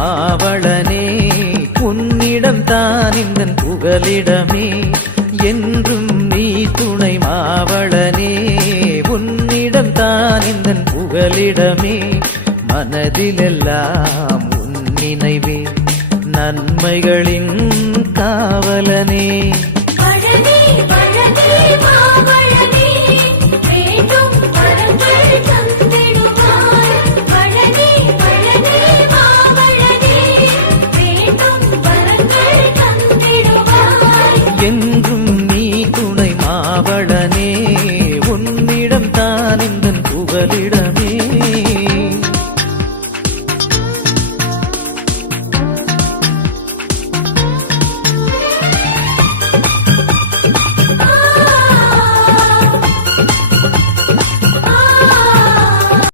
மாவளனே உன்னிடம் தான் இந்த புகலிடமே. என்றும் நீ துணை மாவளனே உன்னிடம் தான் இந்த புகலிடமே. மனதிலெல்லாம் உன் நினைவே நன்மைகளின் காவல் என்றும் நீ துணை மாவளனே. உன்னிடம் தான் இந்த புகலிடமே